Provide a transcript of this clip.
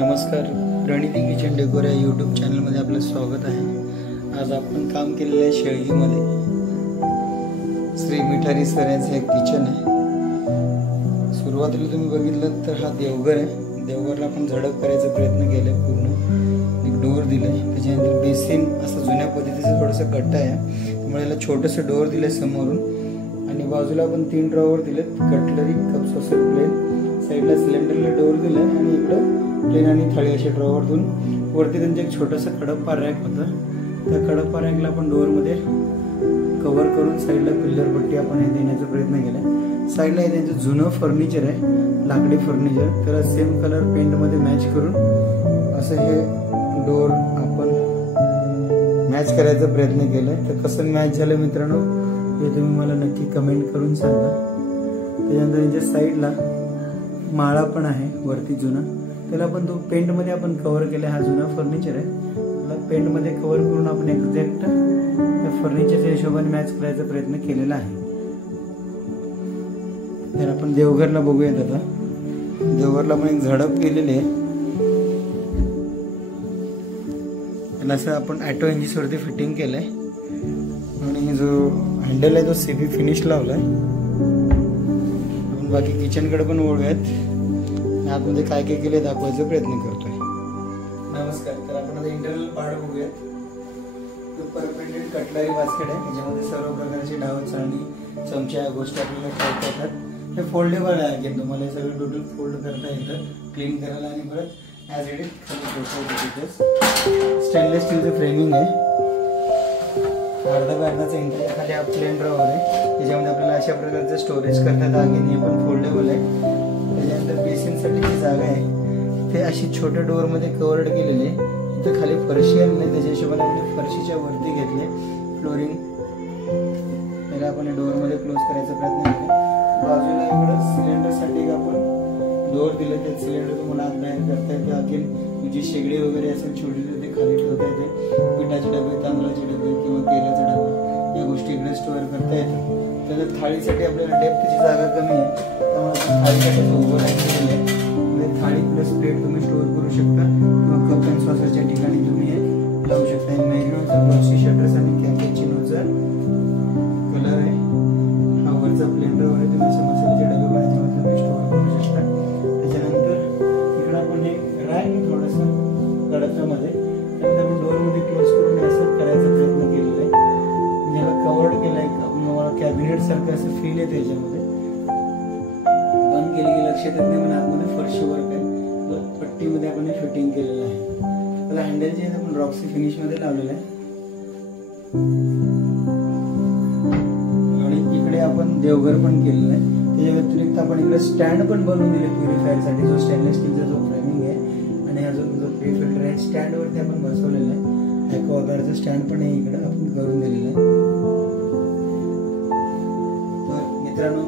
नमस्कार, Praniti kitchen decor या YouTube चॅनलमध्ये आपलं स्वागत आहे। आज आपण काम केलेलं आहे शेळगीमध्ये। श्री मिठारी सर यांचं एक किचन आहे। सुरुवातीला तुम्ही बघितलं तर हा देवघर आहे। देवघरला आपण झडप करायचा प्रयत्न केला, पूर्ण एक डोर दिलाय। त्याच्यानंतर बेसिन असं जुन्या पद्धतीचं थोडंसं गट्टा आहे, त्यामुळे याला छोटंसं डोर दिलंय समोरून आणि बाजूला आपण 3 ड्रॉवर दिलेत, कटलरी, कप सॉसर, प्लेन। साईडला सिलेंडरला डोर दिलाय आणि इकडं प्लेन आणि थाळी अशा ड्रॉवरतून वरती त्यांचं एक छोटंसं कडप्पा रॅक होतं। त्या कडप्पा रॅकला आपण डोअरमध्ये कव्हर करून साईडला पिल्लर पट्टी आपण हे देण्याचा प्रयत्न केला। साईडला हे त्यांचं जुनं फर्निचर आहे, लाकडी फर्निचर, त्याला सेम कलर पेंटमध्ये मॅच करून असं हे डोअर आपण मॅच करायचा प्रयत्न केलाय। तर कसं मॅच झालं मित्रांनो हे तुम्ही मला नक्की कमेंट करून सांगा। त्याच्यानंतर यांच्या साईडला माळा पण आहे वरती जुना, त्याला पण तो पेंट मध्ये आपण कव्हर केला। हा जुना फर्निचर आहे, त्याला पेंट मध्ये कव्हर करून आपण एक्झॅक्ट त्या फर्निचरच्या हिशोबाने मॅच करायचा प्रयत्न केलेला आहे। तर आपण देवघरला बघूयात। आता देवघरला पण एक झडप केलेली आहे, त्याला असं आपण ऑटो इंजिस वरती फिटिंग केलंय आणि जो हँडल आहे तो सीबी फिनिश लावलाय। आपण बाकी किचनकडे पण वळूयात। आतमध्ये काय काय केले दाखवायचा प्रयत्न करतोय। नमस्कार, तर आपण आता इंटरनल पार्ट बघूयात। परपेंडेंट कटलरी बास्केट आहे, त्याच्यामध्ये सर्व प्रकारचे डाव, चाळणी, चमचे या गोष्टी आपल्याला ठेवता येतात। हे फोल्डेबल आहे, की तुम्हाला हे सगळं टोटल फोल्ड करता येतं, क्लीन करायला आणि परत ॲज इट इज खाली ठेवता येतं। स्टेनलेस स्टीलचं फ्रेमिंग आहे, अर्धा बाय अर्धाचा इंटर खाली हा प्लेन ड्रॉवर आहे, त्याच्यामध्ये आपल्याला अशा प्रकारचं स्टोरेज करता येतं। आगीने हे पण फोल्डेबल आहे। त्याच्यानंतर बेसिनसाठी जी जागा आहे ते अशी छोट्या डोअर मध्ये कव्हर्ड केलेली आहे। इथं खाली फरशी आहे नाही, त्याच्या हिशोबाने आपण फरशीच्या वरती घेतले फ्लोरिंग। त्याला आपण डोअर मध्ये क्लोज करायचा प्रयत्न केला। बाजूला इकडं सिलेंडरसाठी आपण डोअर दिले, ते सिलेंडर तुम्हाला आत बाहेर करता येते। आखील जी शेगडी वगैरे असेल छोटी ते खाली ठेवता येते। पिठाचे डबे, तांदळाचे डबे किंवा तेलाचे डबे या गोष्टी इकडे स्टोअर करता येतात। त्यानंतर थाळीसाठी आपल्याला डेप्थची जागा कमी आहे, त्यामुळे थाळीसाठी उभं राहिलेलं आहे। थाळी प्लस प्लेट तुम्ही स्टोअर करू शकता किंवा कप अँड सॉसरच्या ठिकाणी तुम्ही हे लावू शकता। मॅग्नोचा ग्लॉसी शटर्स आणि कॅपेचिनोचा कलर आहे। हा वरचा प्लेन ड्रॉवर आहे, तुम्ही असे मसाल्याचे डबे बनवण्यामध्ये तुम्ही स्टोअर करू शकता। त्याच्यानंतर इकडे आपण हे रॅक थोडंसं गडच्यामध्ये, त्यानंतर आपण डोअरमध्ये क्लोज करून असं करायचा प्रयत्न केलेला आहे। याला कव्हर्ड केलं आहे, मला कॅबिनेट सारखं असं फील येते। याच्यामध्ये बंद केली की लक्षात येत नाही, पण आतमध्ये फरशी वर्क आहे, पट्टीमध्ये आपण हे फिटिंग केलेलं आहे। त्याला हँडलचे आपण रॉक्सी फिनिश मध्ये लावलेलं आहे। आणि इकडे आपण देवघर पण केलेलं आहे। त्याच्या व्यतिरिक्त आपण इकडे स्टँड पण बनवून दिले प्युरिफायर साठी, जो स्टेनलेस स्टीलचा जो फ्रेमिंग आहे आणि अजून जो प्री फिल्टर आहे स्टँड वरती आपण बसवलेलं आहे। ॲक्वागार्डचं स्टँड पण इकडे आपण करून दिलेलं आहे। तर मित्रांनो